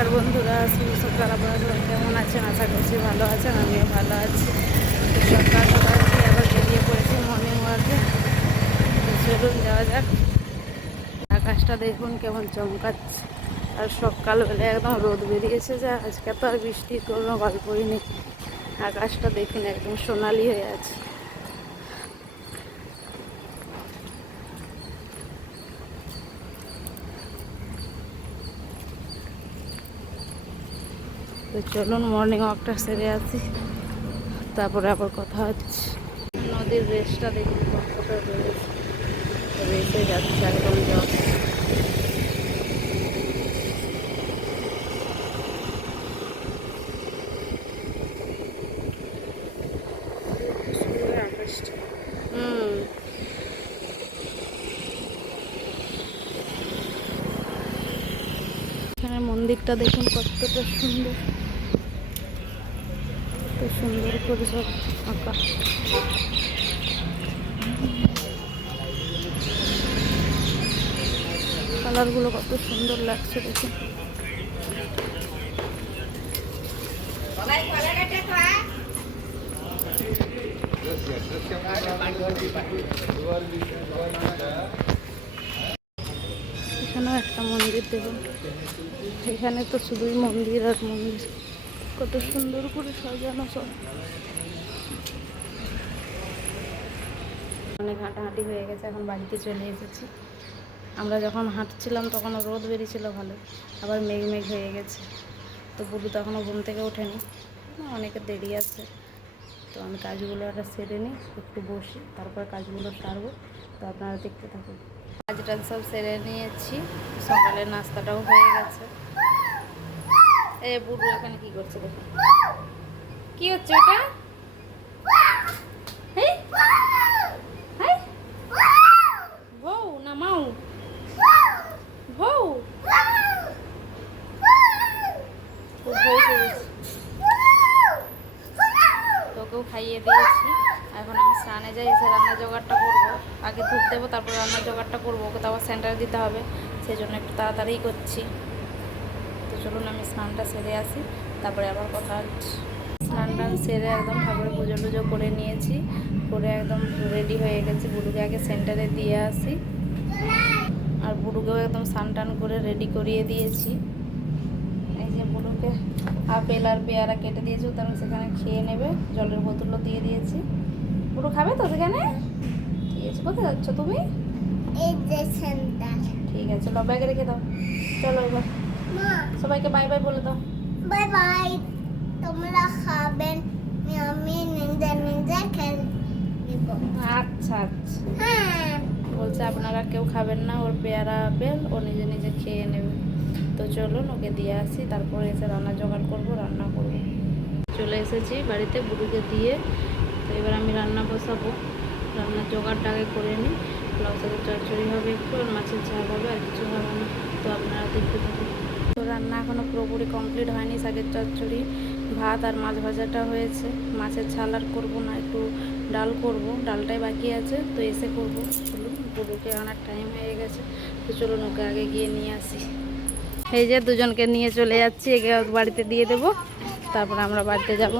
নমস্কার বন্ধুরা শুভ সকাল আপনারা কেমন আছেন? আশা করছি ভালো আছেন, আমিও ভালো আছি। সকাল সকাল আবার বেরিয়ে পড়েছি মর্নিং ওয়ার্কে চলুন যাওয়া যাক। আকাশটা দেখুন কেমন চমকাচ্ছে। আর সকালবেলা একদম রোদ বেরিয়েছে যা, আজকে তো আর বৃষ্টির কোনো গল্পই নেই। আকাশটা দেখুন একদম সোনালি হয়ে আছে। তো চলুন মর্নিং ওয়াকটা সেরে আসি। তারপরে আবার কথা হচ্ছে। নদীর রেসটা দেখুন কতটা রেস রেসে যাচ্ছে একদম জল। মন্দিরটা দেখুন কতটা সুন্দর। সুন্দর করে সব আঁকা। কালারগুলো কত সুন্দর লাগছে দেখুন এখানেও একটা মন্দির দেখুন এখানে তো শুধুই মন্দির আর মন্দির। কত সুন্দর করে সাজানো সব। অনেক হাঁটাহাঁটি হয়ে গেছে, এখন বাড়িতে চলে এসেছি। আমরা যখন হাঁটছিলাম তখন রোদ বেরিয়েছিল ভালো, আবার মেঘ মেঘ হয়ে গেছে। তো বুলু তখনও ঘুম থেকে ওঠেনি অনেকে দেরি আছে। তো আমি কাজগুলো একটা সেরে নিই, একটু বসি, তারপর কাজগুলো সারবো। তো আপনারা দেখতে থাকুন। কাজ টাজ সব সেরে নিয়েছি, সকালের নাস্তাটাও হয়ে গেছে। এ এখানে কি করছে হচ্ছে ওটা? না মাউ? তোকেও খাইয়ে দিয়েছি। এখন আমি স্নানে যাই, এসে রান্নার জোগাড়টা করব। আগে ধূপ দেবো, তারপর রান্নার জোগাড়টা করব, ওকে তো আবার সেন্টারে দিতে হবে। সেই জন্য একটু তাড়াতাড়ি করছি। চলুন আমি স্নানটা সেরে আসি। তারপরে আবার কথা স্নান টান সেরে একদম ঠাকুরের পুজো টুজো করে নিয়েছি। করে একদম রেডি হয়ে গেছি। বুড়ুকে আগে সেন্টারে দিয়ে আসি। আর বুড়ুকেও একদম স্নান টান করে রেডি করিয়ে দিয়েছি। এই যে বুড়ুকে আপেল আর পেয়ারা কেটে দিয়েছি। তারপর সেখানে খেয়ে নেবে। জলের বোতলও দিয়ে দিয়েছি। বুড়ু খাবে তো সেখানে? ঠিক আছে কোথায় যাচ্ছ তুমি? ঠিক আছে ল ব্যাগে রেখে দাও। চলো এবার। সবাইকে বাই বাই বলে দাও। বাই বাই তোমরা খাবেন আমি নিজে নিজে খেল দিব আচ্ছা আচ্ছা। হ্যাঁ। বলছে আপনারা কেউ খাবেন না ওর পেয়ারা আপেল ও নিজে নিজে খেয়ে নেবে। তো চলুন ওকে দিয়ে আসি তারপরে এসে রান্না জোগাড় করব রান্না করব। চলে এসেছি বাড়িতে বুড়িকে দিয়ে। তো এবার আমি রান্না বসাবো। রান্নার জোগাড়টা আগে করে নিই। শাকের চচ্চড়ি হবে একটু আর মাছের ঝাল হবে আর কিছু হবে না। তো আপনারা দেখতে থাকুন। রান্না এখনও পুরোপুরি কমপ্লিট হয়নি, শাকের চচ্চড়ি, ভাত আর মাছ ভাজাটা হয়েছে। মাছের ছাল আর করব না, একটু ডাল করব। ডালটাই বাকি আছে, তো এসে করব। চলুন বুড়োকে আনার টাইম হয়ে গেছে, তো চলুন ওকে আগে গিয়ে নিয়ে আসি। এই যে দুজনকে নিয়ে চলে যাচ্ছি, একে বাড়িতে দিয়ে দেবো, তারপর আমরা বাড়িতে যাব।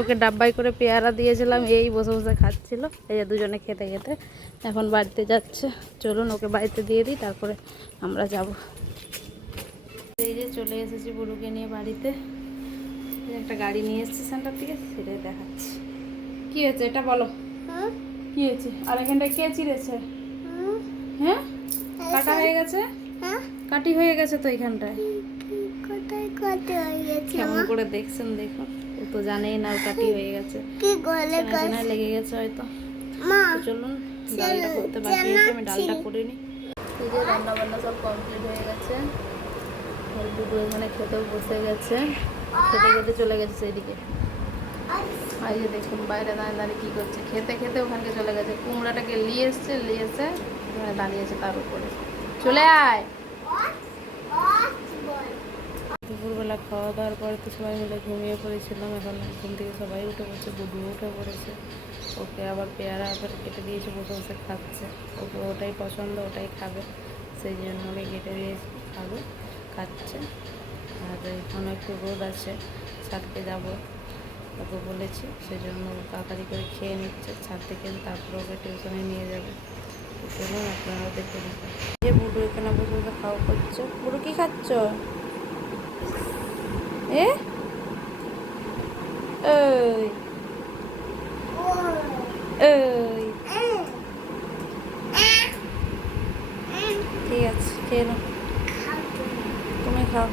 ওকে ডাব্বাই করে পেয়ারা দিয়েছিলাম, এই বসে বসে খাচ্ছিল। এই যে দুজনে খেতে খেতে এখন বাড়িতে যাচ্ছে। চলুন ওকে বাড়িতে দিয়ে দিই, তারপরে আমরা যাব। এই যে চলে এসেছি বুড়ুকে নিয়ে বাড়িতে। একটা গাড়ি নিয়ে এসেছি সেন্টার থেকে সেটাই দেখাচ্ছি। কি হয়েছে এটা বলো? হুম কি হয়েছে? আর এখানটায় কে চিড়েছে হ্যাঁ? কাটা হয়ে গেছে? হ্যাঁ? কাটি হয়ে গেছে তো এখানটায়? হয়ে কেমন করে দেখছেন দেখুন। ও তো জানেই না কাটি হয়ে গেছে। লেগে গেছে হয়তো। মা চলুন ডালটা করতে বাকি আছে আমি ডালটা করে নিই। এই যে রান্না বান্না সব কমপ্লিট হয়ে গেছে। দুটো এখানে খেতেও বসে গেছে। খেতে খেতে চলে গেছে সেইদিকে আর যে দেখুন বাইরে দাঁড়িয়ে দাঁড়িয়ে কী করছে। খেতে খেতে ওখানকে চলে গেছে। কুমড়াটাকে নিয়ে এসছে, নিয়ে এসে ওখানে দাঁড়িয়েছে তার উপরে। চলে আয়! দুপুরবেলা খাওয়া দাওয়ার পরে তো সবাই মিলে ঘুমিয়ে পড়েছিলাম। এখন ঘুম থেকে সবাই উঠে পড়েছে বুডু উঠে পড়েছে। ওকে আবার পেয়ারা আবার কেটে দিয়েছে, বসে বসে খাচ্ছে। ওকে ওটাই পছন্দ, ওটাই খাবে। সেই জন্য ওকে কেটে দিয়েছি খাবে। খাচ্ছে। ছাদে এখন একটু রোদ আছে ছাদকে যাব। ওকে বলেছি সেই জন্য ও তাড়াতাড়ি করে খেয়ে নিচ্ছে ছাদ থেকে তারপরে ওকে টিউশনে নিয়ে যাবে। চলুন আপনারাও দেখে নিতে যে বুডু এখানে বসে বসে খাওয়া করছে। বুডু কি খাচ্ছ? এ? এই এই ঠিক আছে খেয়ে নাও তুমি খাও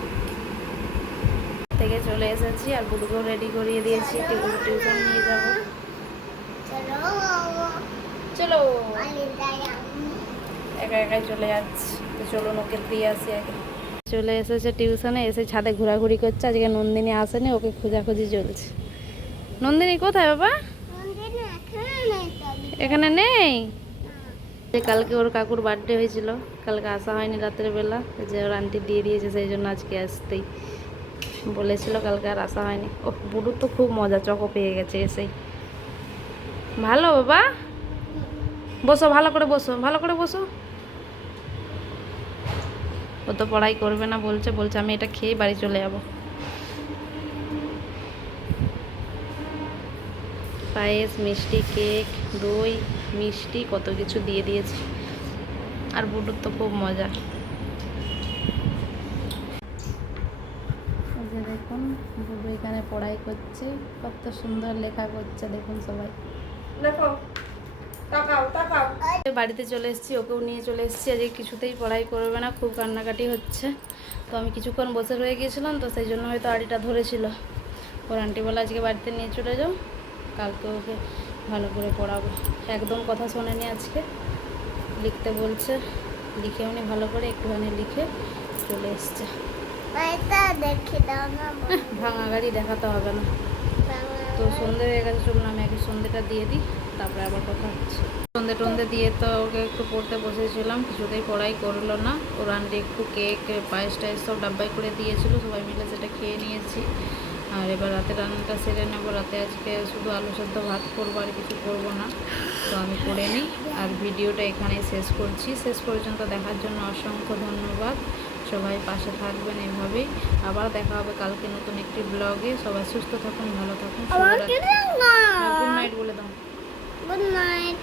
থেকে চলে এসেছি আর বুড়ুকেও রেডি করিয়ে দিয়েছি। টিউশন নিয়ে যাব। চলো। একা একাই চলে যাচ্ছি। তো চলুন ওকে দিয়ে আসি আগে। চলে এসেছে টিউশনে এসে ছাদে ঘোরাঘুরি করছে। আজকে নন্দিনী আসেনি ওকে খোঁজাখুঁজি চলছে। নন্দিনী কোথায় বাবা? এখানে নেই যে কালকে ওর কাকুর বার্থডে হয়েছিল। কালকে আসা হয়নি রাতের বেলা যে ওর আন্টি দিয়ে দিয়েছে সেই জন্য আজকে আসতেই। বলেছিল, কালকে আর আসা হয়নি। ও বুড়ুর তো খুব মজা, চকো পেয়ে গেছে এসেই। ভালো বাবা? বসো, ভালো করে বসো, ভালো করে বসো। ও তো পড়াই করবে না, বলছে বলছে, আমি এটা খেয়ে বাড়ি চলে যাব। পায়েস, মিষ্টি, কেক, দই, মিষ্টি, কত কিছু দিয়ে দিয়েছে। আর বুডুর তো খুব মজা এই বুডু এখানে পড়াই করছে কত সুন্দর লেখা করছে দেখুন সবাই। দেখো বাড়িতে চলে এসেছি ওকেও নিয়ে চলে এসেছি আজকে কিছুতেই পড়াই করবে না খুব কান্নাকাটি হচ্ছে। তো আমি কিছুক্ষণ বসে রয়ে গিয়েছিলাম তো সেই জন্য হয়তো আড়িটা ধরেছিল। ওর আন্টি বলে আজকে বাড়িতে নিয়ে চলে যাও কালকে ওকে ভালো করে পড়াবো। একদম কথা শোনেনি আজকে। লিখতে বলছে লিখে উনি ভালো করে একটুখানি লিখে চলে এসছে। ভাঙা গাড়ি দেখাতে হবে না। তো সন্ধে হয়ে গেছে চলুন আমি আগে সন্ধেটা দিয়ে দিই তারপরে আবার কথা হচ্ছে। সন্ধে টন্ধে দিয়ে তো ওকে একটু পড়তে বসেছিলাম কিছুতেই পড়াই করল না। ওর আন্টি একটু কেক পায়েস টায়েস সব ডাব্বাই করে দিয়েছিল সবাই মিলে সেটা খেয়ে নিয়েছি। আর এবার রাতে রান্নাটা সেরে নেব। রাতে আজকে শুধু আলু সেদ্ধ ভাত করব আর কিছু করব না। তো আমি করে নিই। আর ভিডিওটা এখানেই শেষ করছি। শেষ পর্যন্ত দেখার জন্য অসংখ্য ধন্যবাদ। সবাই পাশে থাকবেন এভাবেই। আবার দেখা হবে কালকে নতুন একটি ব্লগে সবাই সুস্থ থাকুন ভালো থাকুন গুড নাইট বলে দাও। Good night